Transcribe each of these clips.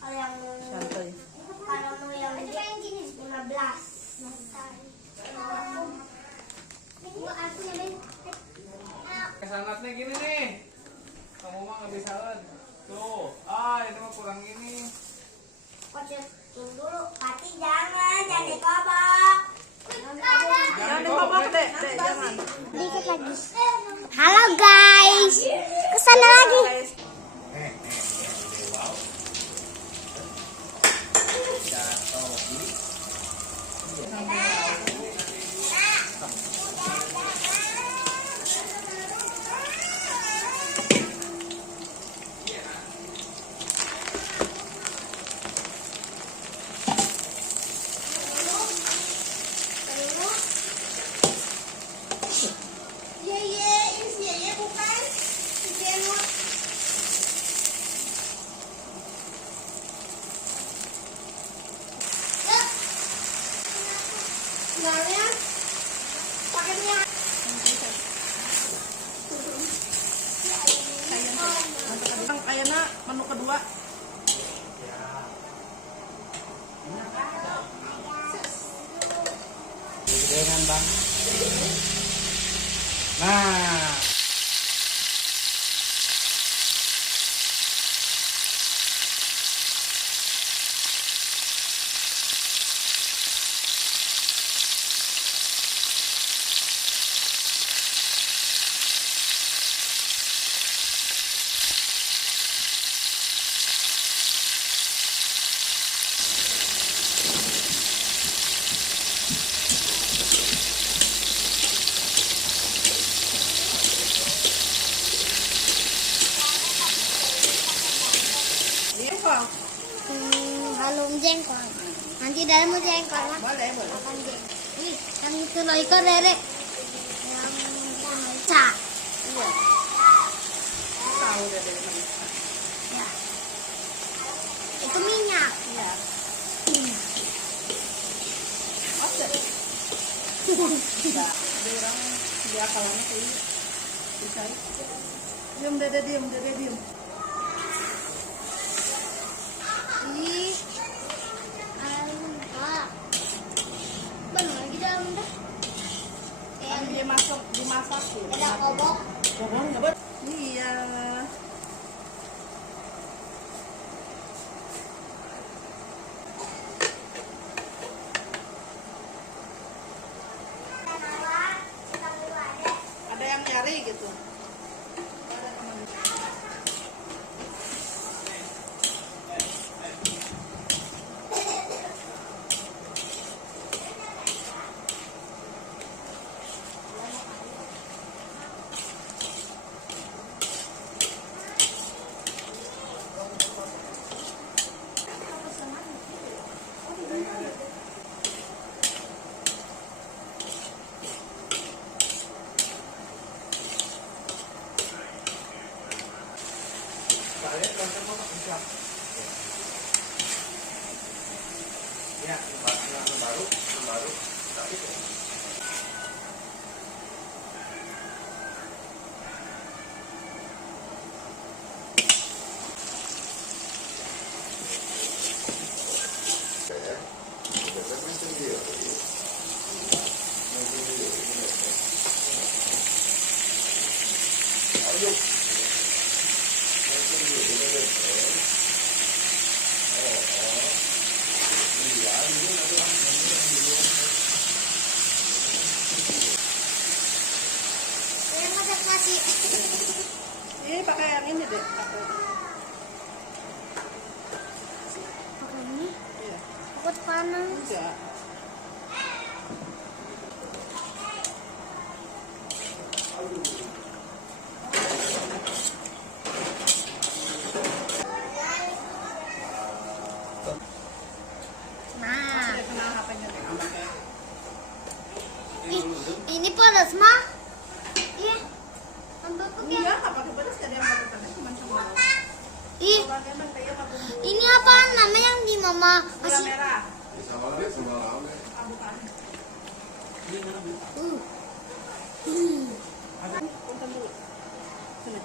Kalau yang Santai. kalau mau yang gini 15. Sangatnya gini nih. Kamu mah nggak bisa tuh. Ini mah kurang ini. Kocok dulu, Pati jangan dikobok. Jangan dikobok, Dek, jangan. Dikit lagi. Halo guys, kesana lagi. Sebenarnya paketnya Kayaknya menu kedua. Dengan bang. Nah. halung jengkol. Nanti dalamnya jengkol lah. Boleh. Makan jengkol. Ih, yang itu loh ikan Rere. Yang merica. Iya. Tahu deh dari mana. Ya. Itu minyak. Iya. Oke. Enggak, ada orang dia akalannya kayak ini. Bisa. Diam, Dede, diam. Ih. Enggak. Benar lagi dalam dah. Kan dia masuk dimasak tuh. Ada kobok. Kobong enggak, Bet? Iya. Ada yang nyari gitu. Ya, baru. Tapi Yang ada kasih. Ini pakai yang ini deh. Pakai ini. Iya. Takut panas. Enggak. Nah, Dia kenal HP-nya deh. ini panas mah. Iya. Ambil pakai. Enggak, enggak pakai pedas, enggak ada yang pakai pedas, cuma sama. Ih, Pakai mentega pakai bumbu ini apaan namanya yang di mama gula kasih? merah. sama Bukan. Punten dulu. Sini.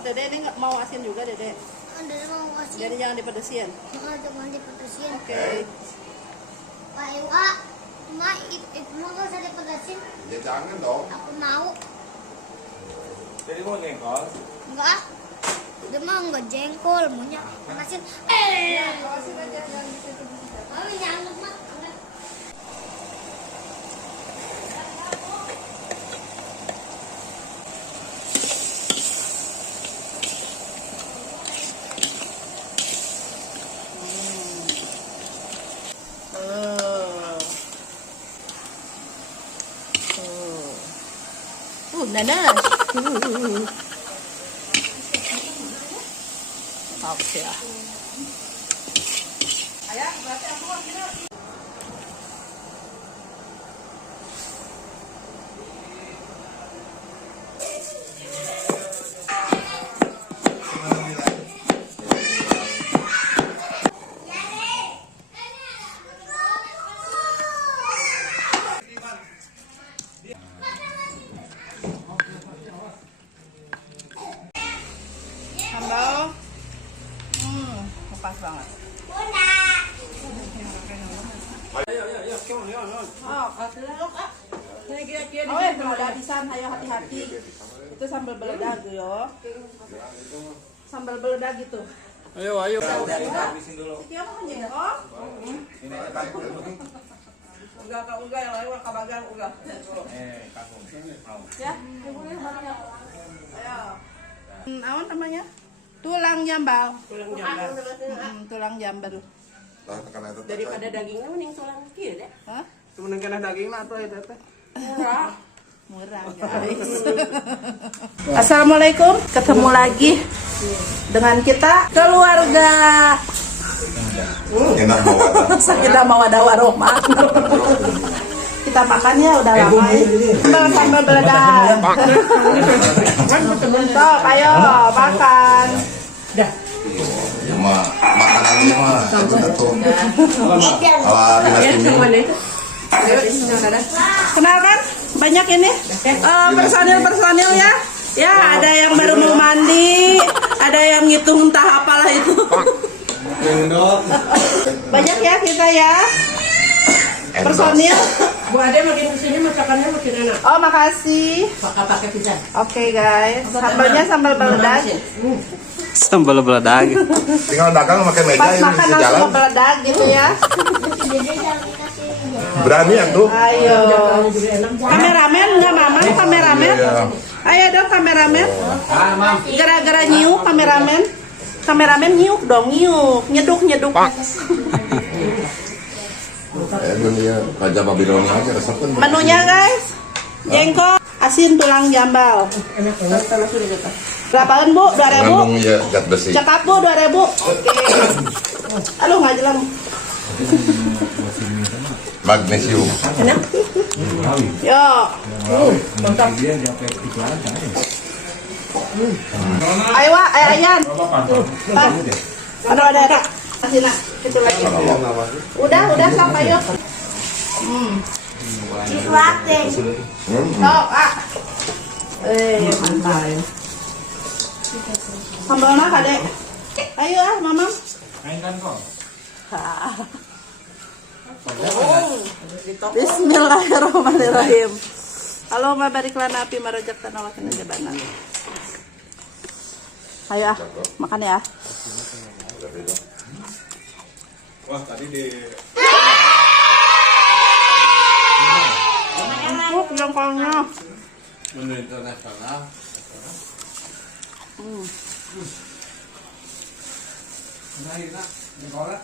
Oh, Dede ini nggak mau asin juga, Dede. Ada mau kasih. Jadi jangan dipedesin. Jangan dipedesin. Oke. Pak Iwa, Ma, itu mau nggak usah dipedesin. Ya jangan dong. Aku mau. Jadi mau jengkol? Enggak. Dia mau nggak jengkol, maunya asin. Asin aja, jangan gitu. Oh, jangan Mak. Nanas. Oke. Ayah, berarti aku ambil. Sambal. Pas banget. Belada pisan, ayo hati-hati. Itu sambal beledag yo. Sambal beledag gitu. Ayo. Habisin dulu. Kia mau jengkol? Ini kangkung. Uga yang lain kabagan uga. Kangkung. Mau. Ya, ibunya banyak. Ayo. Naon namanya? Tulang jambal. Tulang jambal. Daripada dagingnya mending tulang kieu deh. Hah? Temen kena daging atau itu teh? Murah guys. Assalamualaikum, ketemu lagi dengan kita keluarga Sakinah Mawaddah Warahmah. Kita makan ya udah lama ya. Sambal beledag. Sok, ayo makan. Makanannya mah satu ala dinas ini. Kenalkan banyak ini personil ya. Ya ada yang baru mau mandi, ada yang ngitung entah apalah itu. Banyak ya kita ya. Personil. Bu Ade makin kesini masakannya makin enak. Oh makasih. Pakai pisang. Oke guys, sambalnya sambal beledag. Sambal beledag. Tinggal dagang pakai meja Pas ini makan bisa langsung jalan. beledag gitu ya. Berani ya tuh. Ayo. Kameramen nggak mamang kameramen? Iya. Ayo dong kameramen. Gara-gara nyiuk kameramen. Kameramen nyiuk dong, nyeduk. Ini Raja Babilonia aja resepnya. Menunya guys, jengkol, asin tulang jambal. Berapaan Bu? 2.000? Ngandung ya zat besi. Cekap Bu 2.000. Oke. Aduh nggak jelas. Magnesium. Yo. Ayo Wak, Ayan. Pak. Aduh ada. Kasih nak, kecil lagi. Udah sok ayo. Dikeluarin. Sok, mantap. Sambalnya Kade. Ayo Mamam. Mainkan kok. Bismillahirrahmanirrahim. Allahumma barik lana fi ma razaqtana wa qina adzabannar. Ayo makan ya. Wah tadi di Empuk jengkolnya. Menu internasional. Nah, ini jengkolnya.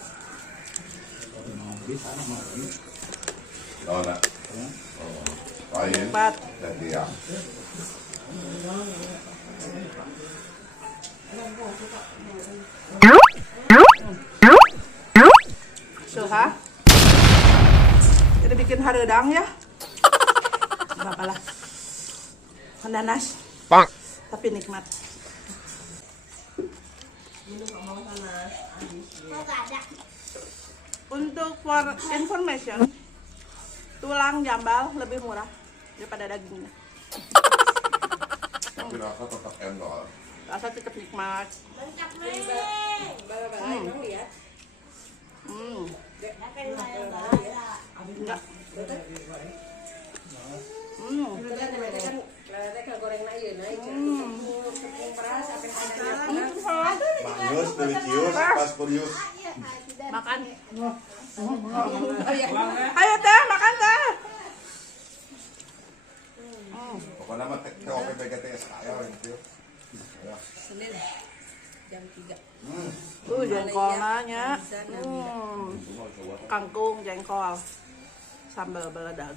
oh nak. Lain. Empat. Jadi ya. Suha. Jadi bikin hareudang ya. Enggak apalah. Nanas. Tapi nikmat. Untuk for information, tulang jambal lebih murah daripada dagingnya. Tapi rasa tetap endol. Rasa tetap nikmat. Bala-bala emang lihat. Enggak. Kan goreng na yun, para sampai Magnus, delicious, Pastorius. Makan. Ayo teh, makan teh. Pokoknya mah TOP PGTS ayo gitu. Senin jam 3. Jengkolnya. Kangkung, jengkol. Sambal baladag.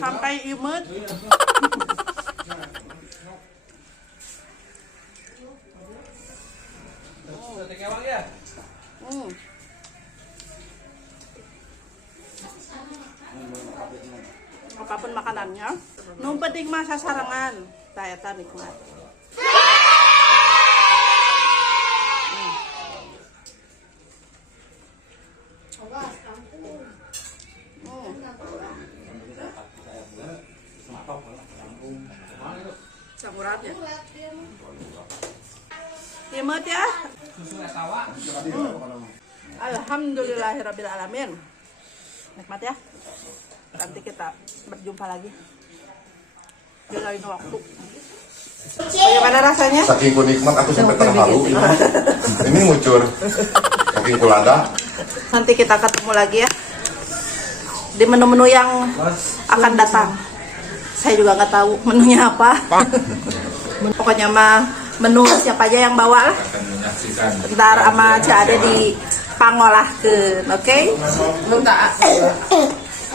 Sampai imut. Tinggal ya. Apapun makanannya, nu penting mah sasarangan, saya nikmat. Samurat ya. Imut ya. Susu etawa. Alhamdulillahirabbil alamin. Nikmat ya. Nanti kita berjumpa lagi di lain waktu. Bagaimana rasanya? Saking ku nikmat aku sampai terharu ini. Ini ngucur. Saking ku lada. Nanti kita ketemu lagi ya di menu-menu yang akan datang. Saya juga nggak tahu menunya apa. Pokoknya mah menu siapa aja yang bawa lah. Ntar sama Cade di pangolahkeun, oke?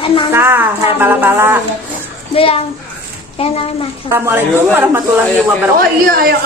Nah, bala-bala. Bilang, yang nama. Assalamualaikum warahmatullahi wabarakatuh. Oh iya, ayo.